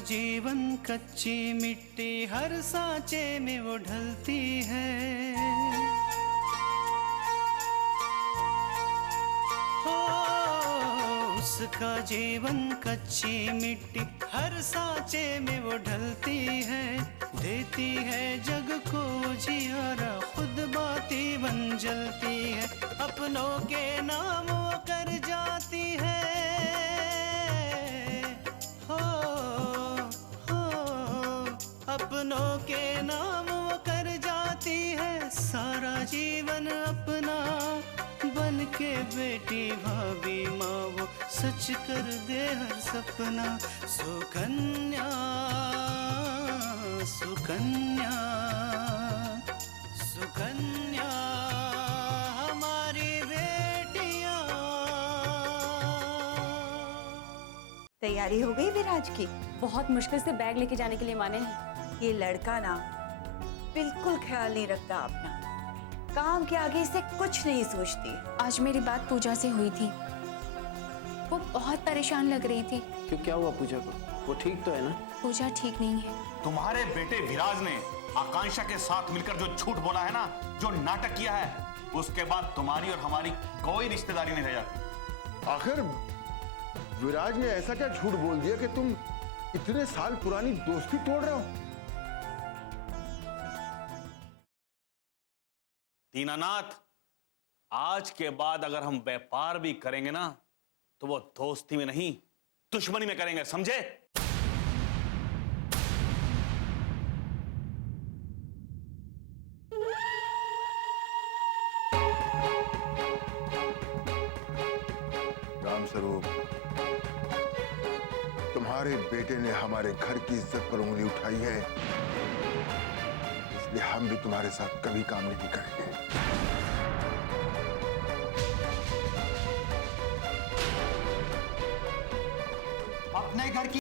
जीवन कच्ची मिट्टी हर सांचे में वो ढलती है। उसका जीवन कच्ची मिट्टी हर सांचे में वो ढलती है। देती है जग को जियारा, खुद बाती बन जलती है। अपनों के नाम वो कर जाती है। हो अपनों के नाम वो कर जाती है। सारा जीवन अपना बन के बेटी भाभी माँ वो सच कर दे हर सपना। सुकन्या सुकन्या सुकन्या हमारी बेटियाँ। तैयारी हो गई विराज की? बहुत मुश्किल से बैग लेके जाने के लिए माने हैं। ये लड़का ना बिल्कुल ख्याल नहीं रखता अपना, काम के आगे से कुछ नहीं सोचती। आज मेरी बात पूजा से हुई थी, वो बहुत परेशान लग रही थी। क्यों, क्या हुआ पूजा को? वो ठीक तो है ना? पूजा ठीक नहीं है। तुम्हारे बेटे विराज ने आकांक्षा के साथ मिलकर जो झूठ बोला है ना, जो नाटक किया है, उसके बाद तुम्हारी और हमारी कोई रिश्तेदारी नहीं रह जाती। आखिर विराज ने ऐसा क्या झूठ बोल दिया कि तुम इतने साल पुरानी दोस्ती तोड़ रहे हो? दीनानाथ, आज के बाद अगर हम व्यापार भी करेंगे ना, तो वो दोस्ती में नहीं, दुश्मनी में करेंगे, समझे? राम स्वरूप, तुम्हारे बेटे ने हमारे घर की इज्जत पर उंगली उठाई है, इसलिए हम भी तुम्हारे साथ कभी काम नहीं करेंगे। अपने घर की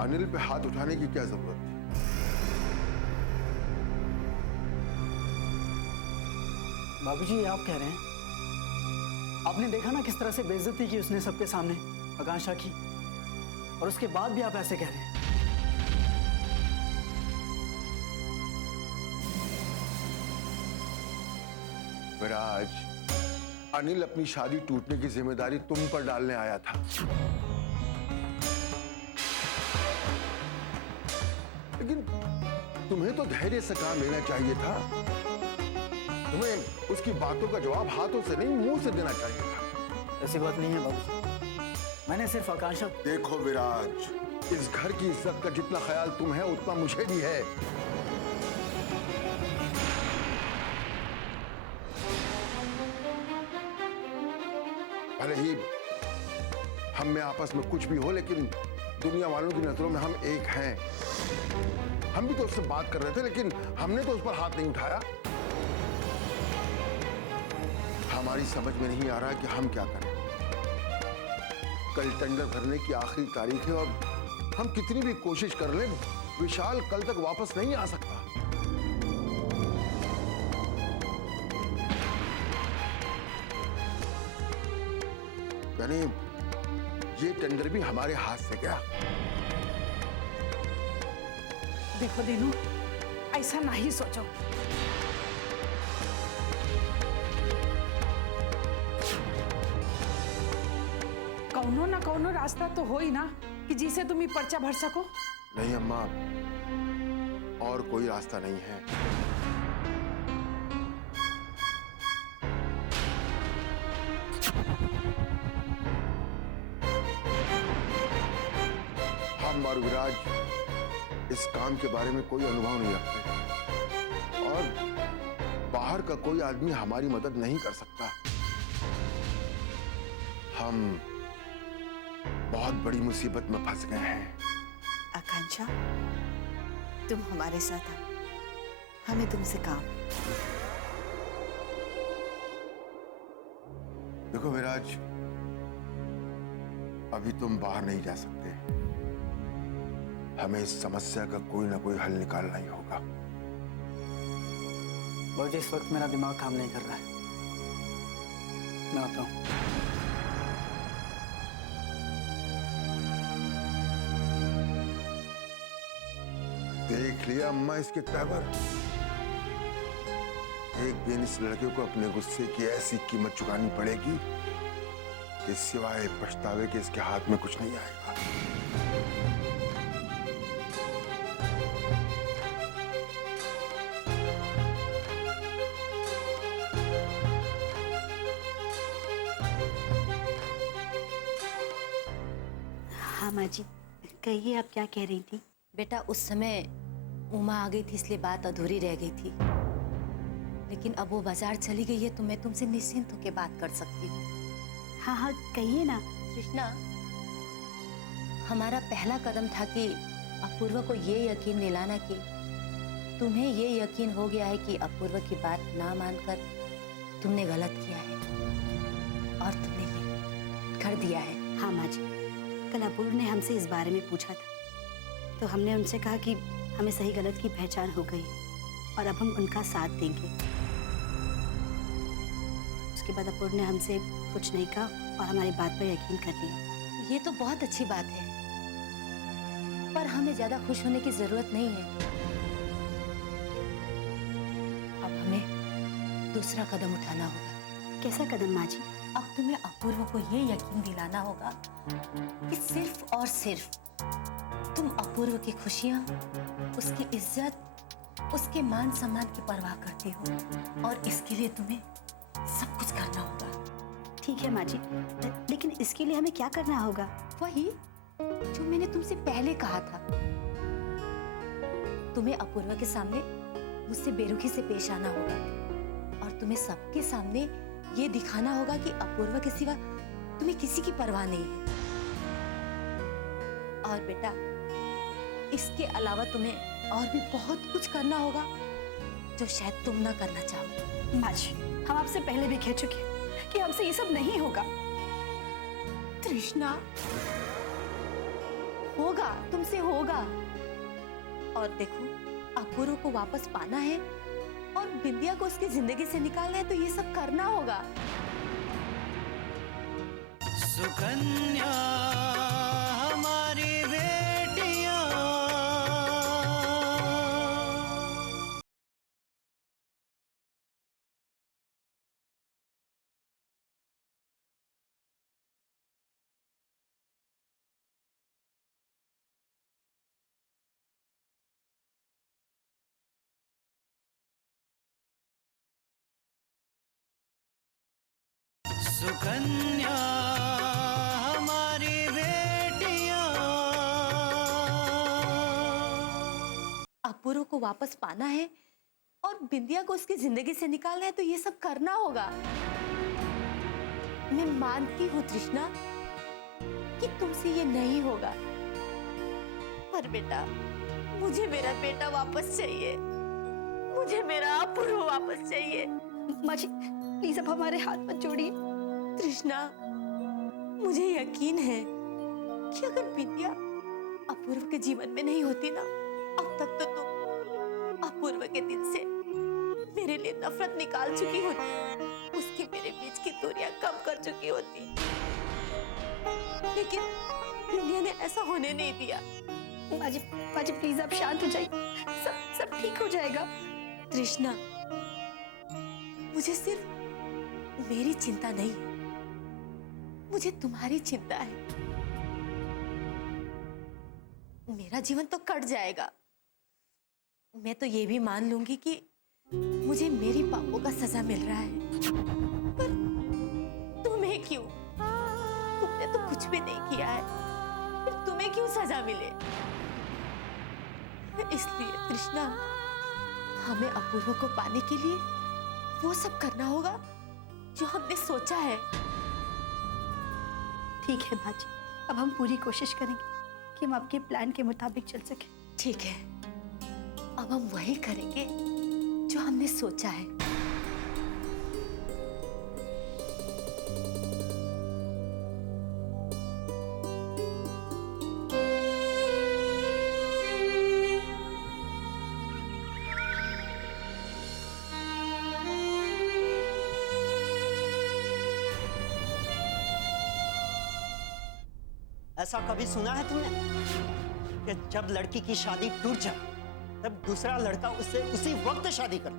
अनिल पे हाथ उठाने की क्या जरूरत थी? बाबूजी, ये आप कह रहे हैं? आपने देखा ना किस तरह से बेइज्जती की उसने सबके सामने आकांक्षा की, और उसके बाद भी आप ऐसे कह रहे हैं? विराज, अनिल अपनी शादी टूटने की जिम्मेदारी तुम पर डालने आया था। लेकिन तुम्हें तो धैर्य से काम लेना चाहिए था। तुम्हें उसकी बातों का जवाब हाथों से नहीं, मुंह से देना चाहिए था। ऐसी बात नहीं है बाबूजी, मैंने सिर्फ आकांक्षा। देखो विराज, इस घर की इज्जत का जितना ख्याल तुम है उतना मुझे भी है। भले ही हम में आपस में कुछ भी हो, लेकिन दुनिया वालों की नजरों में हम एक हैं। हम भी तो उससे बात कर रहे थे, लेकिन हमने तो उस पर हाथ नहीं उठाया। हमारी समझ में नहीं आ रहा कि हम क्या करें। कल टेंडर भरने की आखिरी तारीख है और हम कितनी भी कोशिश कर लें, विशाल कल तक वापस नहीं आ सकता। यानी ये टेंडर भी हमारे हाथ से गया। देखो दीनू, ऐसा नहीं सोचो। कौनो ना कौनो रास्ता तो हो ही ना कि जिसे तुम ये पर्चा भर सको। नहीं अम्मा, और कोई रास्ता नहीं है। हम और विराज इस काम के बारे में कोई अनुभव नहीं रखते और बाहर का कोई आदमी हमारी मदद नहीं कर सकता। हम बहुत बड़ी मुसीबत में फंस गए हैं। आकांक्षा, तुम हमारे साथ आओ, हमें तुमसे काम है। देखो विराज, अभी तुम बाहर नहीं जा सकते। हमें इस समस्या का कोई ना कोई हल निकालना ही होगा। बाबूजी, इस वक्त मेरा दिमाग काम नहीं कर रहा है, मैं आता हूं। देख लिया अम्मा इसके तेवर। एक दिन इस लड़के को अपने गुस्से की ऐसी कीमत चुकानी पड़ेगी कि सिवाय पछतावे के इसके हाथ में कुछ नहीं आएगा। हाँ माँ जी, कहिए आप क्या कह रही थी? बेटा, उस समय उमा आ गई थी इसलिए बात अधूरी रह गई थी, लेकिन अब वो बाजार चली गई है तो मैं तुमसे निश्चिंत होकर बात कर सकती हूँ। हाँ हाँ कहिए ना। कृष्णा, हमारा पहला कदम था कि अपूर्व को ये यकीन दिलाना कि तुम्हें ये यकीन हो गया है कि अपूर्व की बात ना मानकर तुमने गलत किया है और तुमने ये कर दिया है। हाँ माँ जी, कल अपूर्व ने हमसे इस बारे में पूछा था तो हमने उनसे कहा कि हमें सही गलत की पहचान हो गई और अब हम उनका साथ देंगे। उसके बाद अपूर्व ने हमसे कुछ नहीं कहा और हमारी बात पर यकीन कर लिया। ये तो बहुत अच्छी बात है, पर हमें ज्यादा खुश होने की जरूरत नहीं है। अब हमें दूसरा कदम उठाना होगा। कैसा कदम माँ जी? अब तुम्हें अपूर्व को ये यकीन दिलाना होगा कि सिर्फ और सिर्फ तुम अपूर्व की खुशियां, उसकी इज्जत, उसके मान सम्मान की परवाह करती हो और इसके लिए तुम्हें सब कुछ करना होगा। ठीक है माँ जी, लेकिन इसके लिए हमें क्या करना होगा? वही जो मैंने तुमसे पहले कहा था। तुम्हें अपूर्व के सामने मुझसे बेरुखी से पेश आना होगा और तुम्हें सबके सामने ये दिखाना होगा कि अपूर्व के सिवा तुम्हें किसी की परवाह नहीं है। और बेटा, इसके अलावा तुम्हें और भी बहुत कुछ करना होगा जो शायद तुम ना करना चाहो। माँ जी, हम आपसे पहले भी कह चुके हैं कि हमसे ये सब नहीं होगा। तृष्णा, होगा, तुमसे होगा। और देखो, अपूर्व को वापस पाना है और बिंदिया को उसकी जिंदगी से निकालना है तो ये सब करना होगा। सुकन्या हमारी बेटियां, सुकन्या हमारी बेटियां। अपूर्व को वापस पाना है और बिंदिया को उसकी जिंदगी से निकालना है तो ये सब करना होगा। मैं मानती हूँ तृष्णा कि तुमसे ये नहीं होगा, पर बेटा, मुझे मेरा बेटा वापस चाहिए। मुझे मेरा अपूर्व वापस चाहिए। माँ जी, प्लीज अब हमारे हाथ मत जोड़िए। तृष्णा, मुझे यकीन है कि अगर विद्या अपूर्व के जीवन में नहीं होती ना, अब तक तो तुम अपूर्व के दिल से मेरे लिए नफरत निकाल चुकी होती, उसकी मेरे बीच की दूरियां कम कर चुकी होती। लेकिन विद्या ने ऐसा होने नहीं दिया। बाजी बाजी प्लीज आप शांत हो जाइए, सब ठीक हो जाएगा। तृष्णा, मुझे सिर्फ मेरी चिंता नहीं, मुझे तुम्हारी चिंता है। मेरा जीवन तो कट जाएगा, मैं तो ये भी मान लूंगी कि मुझे मेरी पापों का सजा मिल रहा है, पर तुम्हें क्यों? तुमने तो कुछ भी नहीं किया है, फिर तुम्हें क्यों सजा मिले? इसलिए तृष्णा, हमें अपूर्व को पाने के लिए वो सब करना होगा जो हमने सोचा है। ठीक है बाजी, अब हम पूरी कोशिश करेंगे कि हम आपके प्लान के मुताबिक चल सके। ठीक है, अब हम वही करेंगे जो हमने सोचा है। ऐसा कभी सुना है तुमने कि जब लड़की की शादी टूट जाए तब दूसरा लड़का उससे उसी वक्त शादी करे?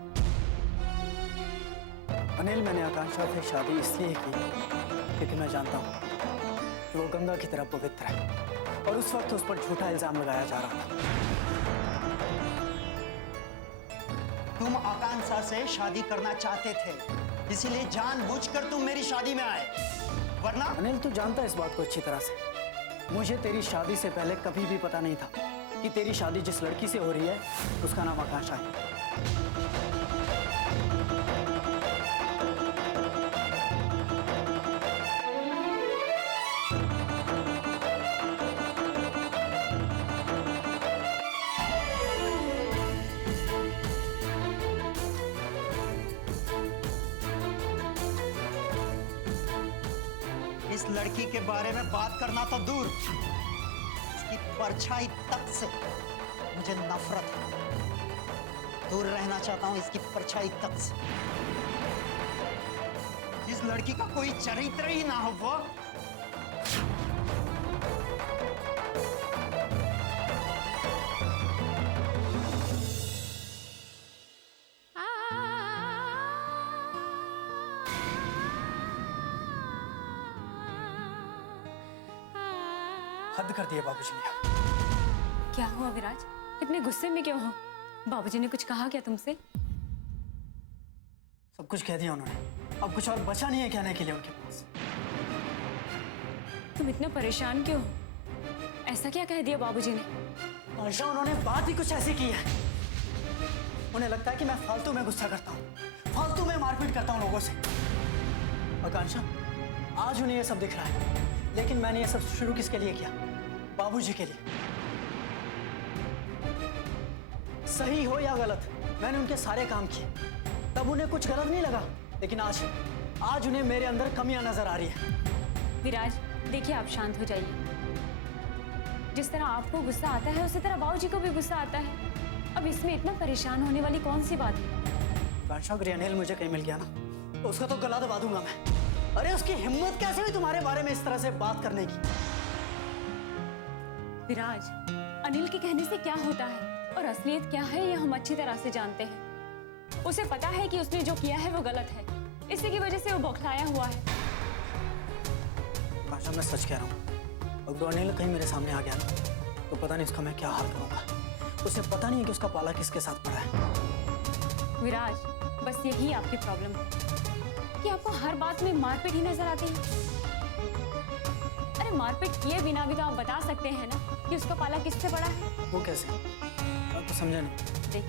अनिल, मैंने आकांक्षा से शादी इसलिए की क्योंकि मैं जानता हूँ कि वो गंगा की तरह पवित्र है और उस वक्त उस पर झूठा इल्जाम लगाया जा रहा था। तुम आकांक्षा से शादी करना चाहते थे, इसीलिए जानबूझकर तुम मेरी शादी में आए, वरना? अनिल, तू जानता है इस बात को अच्छी तरह से। मुझे तेरी शादी से पहले कभी भी पता नहीं था कि तेरी शादी जिस लड़की से हो रही है उसका नाम आकांक्षा है। इस लड़की के बारे में बात करना तो दूर, इसकी परछाई तक से मुझे नफरत है। दूर रहना चाहता हूं इसकी परछाई तक से। जिस लड़की का कोई चरित्र ही ना हो वो हद कर दिया बाबूजी ने। क्या हुआ विराज, इतने गुस्से में क्यों हो? बाबूजी ने कुछ कहा क्या तुमसे? सब कुछ कह दिया उन्होंने, अब कुछ और बचा नहीं है कहने के लिए उनके पास। तुम इतने परेशान क्यों हो? ऐसा क्या कह दिया बाबूजी ने? आयशा, उन्होंने बात ही कुछ ऐसी की है। उन्हें लगता है कि मैं फालतू में गुस्सा करता हूँ, फालतू में मारपीट करता हूँ लोगों से। आकांक्षा, आज उन्हें ये सब दिख रहा है, लेकिन मैंने ये सब शुरू किसके लिए किया? बाबूजी के लिए। सही हो या गलत, मैंने उनके सारे काम किए, तब उन्हें कुछ गलत नहीं लगा, लेकिन आज उन्हें मेरे अंदर कमियां नजर आ रही है। विराज, देखिए आप शांत हो जाइए। जिस तरह आपको गुस्सा आता है उसी तरह बाबूजी को भी गुस्सा आता है। अब इसमें इतना परेशान होने वाली कौन सी बात है? आकांक्षा, अगर अनिल मुझे कहीं मिल गया ना तो उसका तो गला दबा दूंगा मैं। अरे उसकी हिम्मत कैसे हुई तुम्हारे बारे में इस तरह से बात करने की? विराज, अनिल के कहने से क्या होता है और असलियत क्या है ये हम अच्छी तरह से जानते हैं। उसे पता है कि उसने जो किया है वो गलत है, इसी की वजह से वो बौखलाया हुआ है। आकांक्षा, मैं सच कह रहा हूँ, अगर अनिल कहीं मेरे सामने आ गया ना तो पता नहीं उसका मैं क्या हाल करूंगा। उसे पता नहीं है कि उसका पाला किसके साथ पड़ा है। विराज, बस यही आपकी प्रॉब्लम है कि आपको हर बात में मारपीट ही नजर आती है। अरे मारपीट किए बिना भी तो आप बता सकते हैं ना कि उसका पाला किससे पड़ा है। वो कैसे? आप तो समझे नहीं। देख,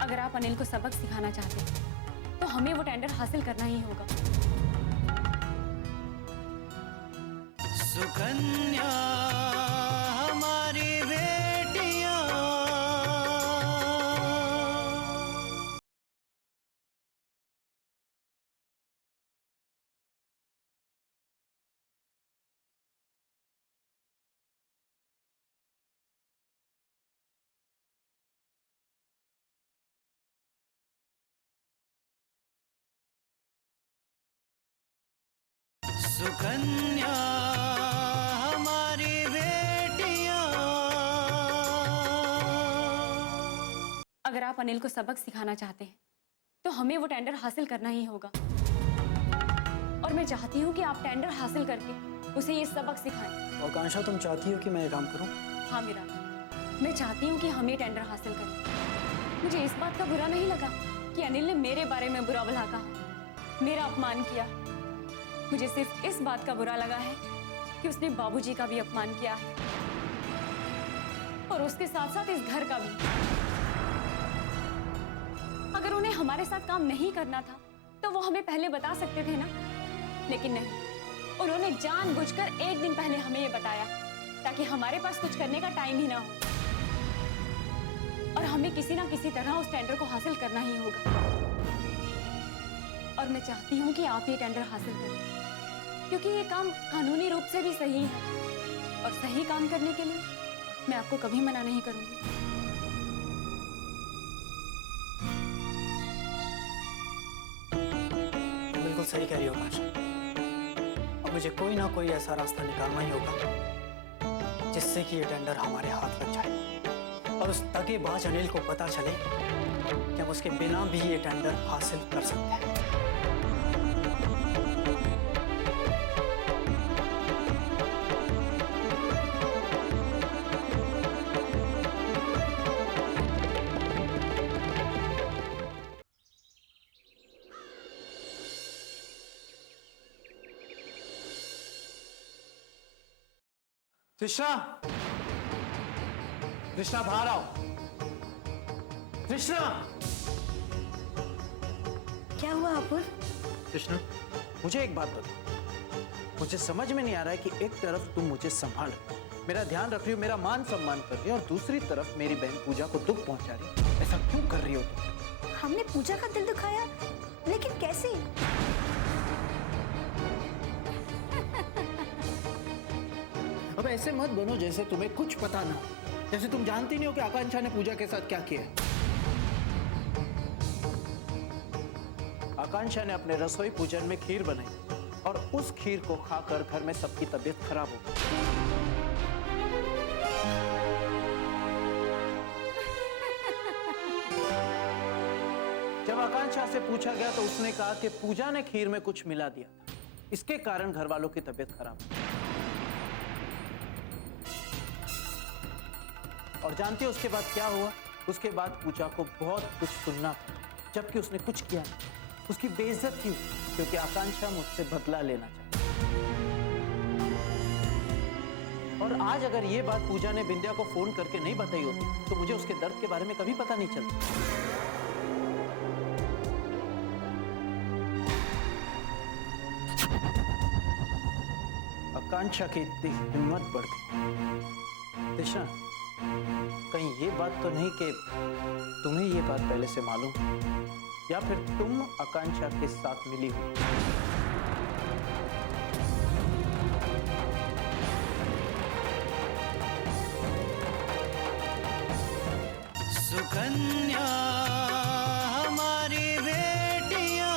अगर आप अनिल को सबक सिखाना चाहते हैं तो हमें वो टेंडर हासिल करना ही होगा। सुकन्या सुकन्या हमारी बेटियां। अगर आप अनिल को सबक सिखाना चाहते हैं तो हमें वो टेंडर हासिल करना ही होगा, और मैं चाहती हूँ कि आप टेंडर हासिल करके उसे ये सबक सिखाएं। आकांक्षा, तुम चाहती हो कि मैं ये काम करूं? हाँ मीरा, मैं चाहती हूँ कि हम ये टेंडर हासिल करें। मुझे इस बात का बुरा नहीं लगा कि अनिल ने मेरे बारे में बुरा भला कहा, मेरा अपमान किया। मुझे सिर्फ इस बात का बुरा लगा है कि उसने बाबूजी का भी अपमान किया है, और उसके साथ साथ इस घर का भी। अगर उन्हें हमारे साथ काम नहीं करना था तो वो हमें पहले बता सकते थे ना, लेकिन नहीं, उन्होंने जानबूझकर एक दिन पहले हमें ये बताया ताकि हमारे पास कुछ करने का टाइम ही ना हो, और हमें किसी ना किसी तरह उस टेंडर को हासिल करना ही होगा। और मैं चाहती हूँ कि आप ये टेंडर हासिल करें, क्योंकि ये काम कानूनी रूप से भी सही है, और सही काम करने के लिए मैं आपको कभी मना नहीं करूंगी। बिल्कुल सही कह रही हो आकांक्षा। अब मुझे कोई ना कोई ऐसा रास्ता निकालना ही होगा जिससे कि ये टेंडर हमारे हाथ लग जाए, और उस दगेबाज अनिल को पता चले कि हम उसके बिना भी ये टेंडर हासिल कर सकते हैं। कृष्णा, कृष्णा बाहर आओ। कृष्णा, क्या हुआ अपूर्व? कृष्णा, मुझे एक बात बताओ। मुझे समझ में नहीं आ रहा है कि एक तरफ तुम मुझे संभाल रही हो, मेरा ध्यान रख रही हो, मेरा मान सम्मान कर रही हो, और दूसरी तरफ मेरी बहन पूजा को दुख पहुंचा रही हो। ऐसा क्यों कर रही हो तुम? हमने पूजा का दिल दुखाया, लेकिन कैसे? अब ऐसे मत बनो जैसे तुम्हें कुछ पता ना हो, जैसे तुम जानती नहीं हो कि आकांक्षा ने पूजा के साथ क्या किया है। आकांक्षा ने अपने रसोई पूजन में खीर बनाई, और उस खीर को खाकर घर में सबकी तबीयत खराब हो गई। जब आकांक्षा से पूछा गया तो उसने कहा कि पूजा ने खीर में कुछ मिला दिया था, इसके कारण घर वालों की तबीयत खराब हुई। और जानते हो उसके बाद क्या हुआ? उसके बाद पूजा को बहुत कुछ सुनना पड़ा, जबकि उसने कुछ किया नहीं। उसकी बेइज्जत क्यों? क्योंकि आकांक्षा मुझसे बदला लेना चाहती। और आज अगर ये बात पूजा ने बिंदिया को फोन करके नहीं बताई होती तो मुझे उसके दर्द के बारे में कभी पता नहीं चलता। आकांक्षा की इतनी हिम्मत बढ़ गई। कृष्णा, कहीं ये बात तो नहीं कि तुम्हें ये बात पहले से मालूम, या फिर तुम आकांक्षा के साथ मिली हो? सुकन्या हमारी बेटियां।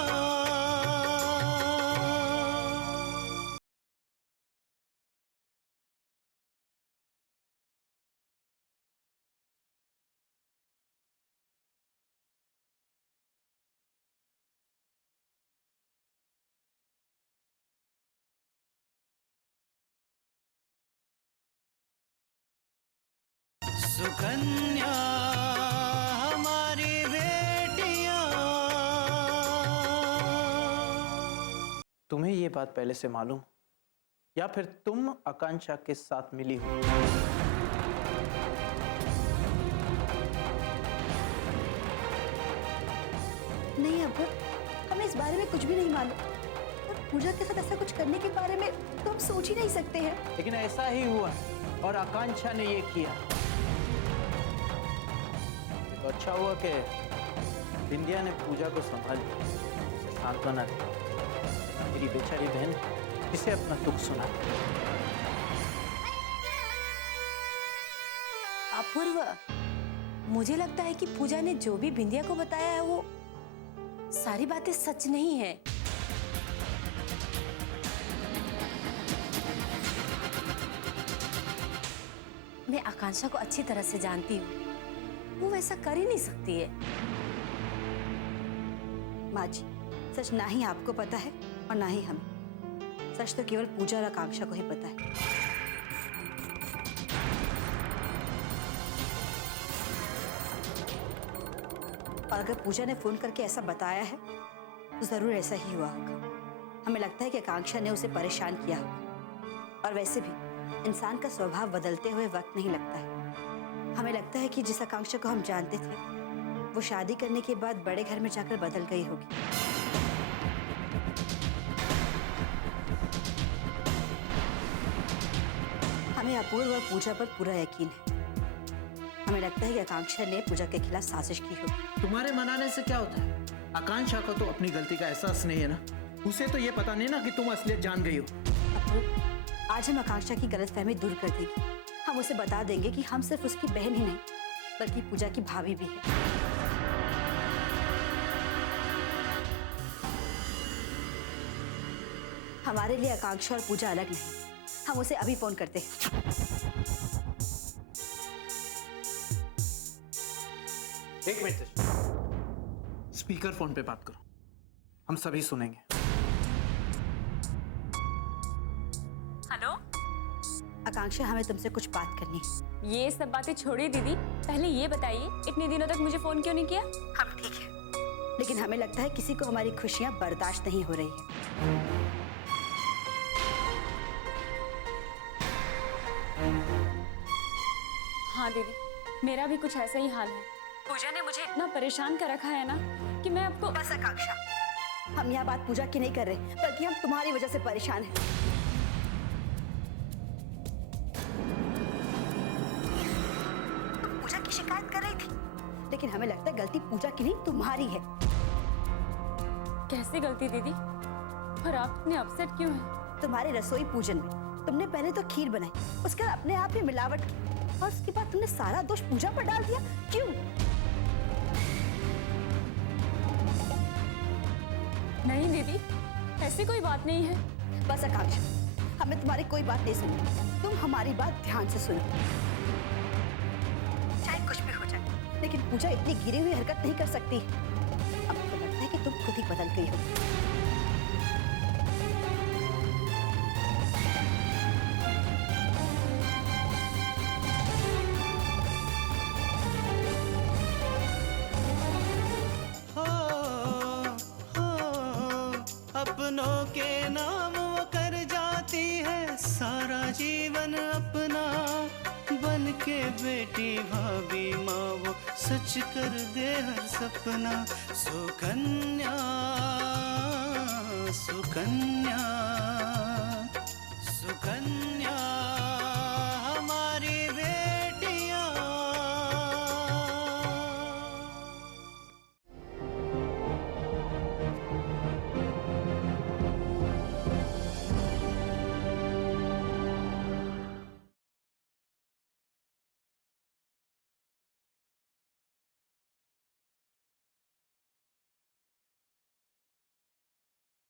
सुकन्या हमारी बेटियां। तुम्हें ये बात पहले से मालूम, या फिर तुम आकांक्षा के साथ मिली हो? नहीं अपूर्व, हमें इस बारे में कुछ भी नहीं मालूम, और पूजा के साथ ऐसा कुछ करने के बारे में तो हम सोच ही नहीं सकते हैं। लेकिन ऐसा ही हुआ, और आकांक्षा ने ये किया। तो अच्छा हुआ कि बिंदिया ने पूजा को संभाल लिया, उसे सांत्वना दी। मेरी बेचारी बहन इसे अपना दुख सुना। अपूर्व, मुझे लगता है कि पूजा ने जो भी बिंदिया को बताया है वो सारी बातें सच नहीं है। मैं आकांक्षा को अच्छी तरह से जानती हूँ, वो वैसा कर ही नहीं सकती है। माँ जी, सच ना ही आपको पता है और ना ही हमें। सच तो केवल पूजा और आकांक्षा को ही पता है। और अगर पूजा ने फोन करके ऐसा बताया है तो जरूर ऐसा ही हुआ होगा। हमें लगता है कि आकांक्षा ने उसे परेशान किया होगा। और वैसे भी इंसान का स्वभाव बदलते हुए वक्त नहीं लगता है। हमें लगता है कि जिस आकांक्षा को हम जानते थे वो शादी करने के बाद बड़े घर में जाकर बदल गई होगी। हमें अपूर्व और पूजा पर पूरा यकीन है। हमें लगता है कि आकांक्षा ने पूजा के खिलाफ साजिश की होगी। तुम्हारे मनाने से क्या होता है? आकांक्षा को तो अपनी गलती का एहसास नहीं है ना। उसे तो ये पता नहीं ना कि तुम असलियत जान गई हो। आज हम आकांक्षा की गलतफहमी दूर कर देंगे। हम उसे बता देंगे कि हम सिर्फ उसकी बहन ही नहीं बल्कि पूजा की भाभी भी है। हमारे लिए आकांक्षा और पूजा अलग नहीं। हम उसे अभी फोन करते हैं। एक मिनट, स्पीकर फोन पे बात करो, हम सभी सुनेंगे। हेलो, आकांक्षा, हमें तुमसे कुछ बात करनी है। ये सब बातें छोड़िए दीदी, पहले ये बताइए इतने दिनों तक मुझे फोन क्यों नहीं किया? हम ठीक है, लेकिन हमें लगता है किसी को हमारी खुशियां बर्दाश्त नहीं हो रही है। हाँ दीदी, मेरा भी कुछ ऐसा ही हाल है। पूजा ने मुझे इतना परेशान कर रखा है ना कि मैं आपको। बस आकांक्षा, हम यहाँ बात पूजा की नहीं कर रहे बल्कि हम तुम्हारी वजह से परेशान हैं। तुम पूजा की शिकायत कर रही थी, लेकिन हमें लगता है गलती पूजा की नहीं तुम्हारी है। कैसे गलती दीदी? और आप इतने अपसेट क्यों हैं? तुम्हारे रसोई पूजन में तुमने पहले तो खीर बनाई, उसके बाद अपने आप ही मिलावट की और उसके बाद तुमने सारा दोष पूजा पर डाल दिया। क्यों? नहीं दीदी, ऐसी कोई बात नहीं है। बस आकांक्षा, हमें तुम्हारी कोई बात नहीं सुननी। तुम हमारी बात ध्यान से सुनो। चाहे कुछ भी हो जाए, लेकिन पूजा इतनी गिरी हुई हरकत नहीं कर सकती। अब तो लगता है कि तुम खुद ही बदल गई हो। अपनों के नाम वो कर जाती है सारा जीवन अपना। बन के बेटी भाभी माँ वो सच कर दे हर सपना। सुकन्या सुकन्या सुकन्या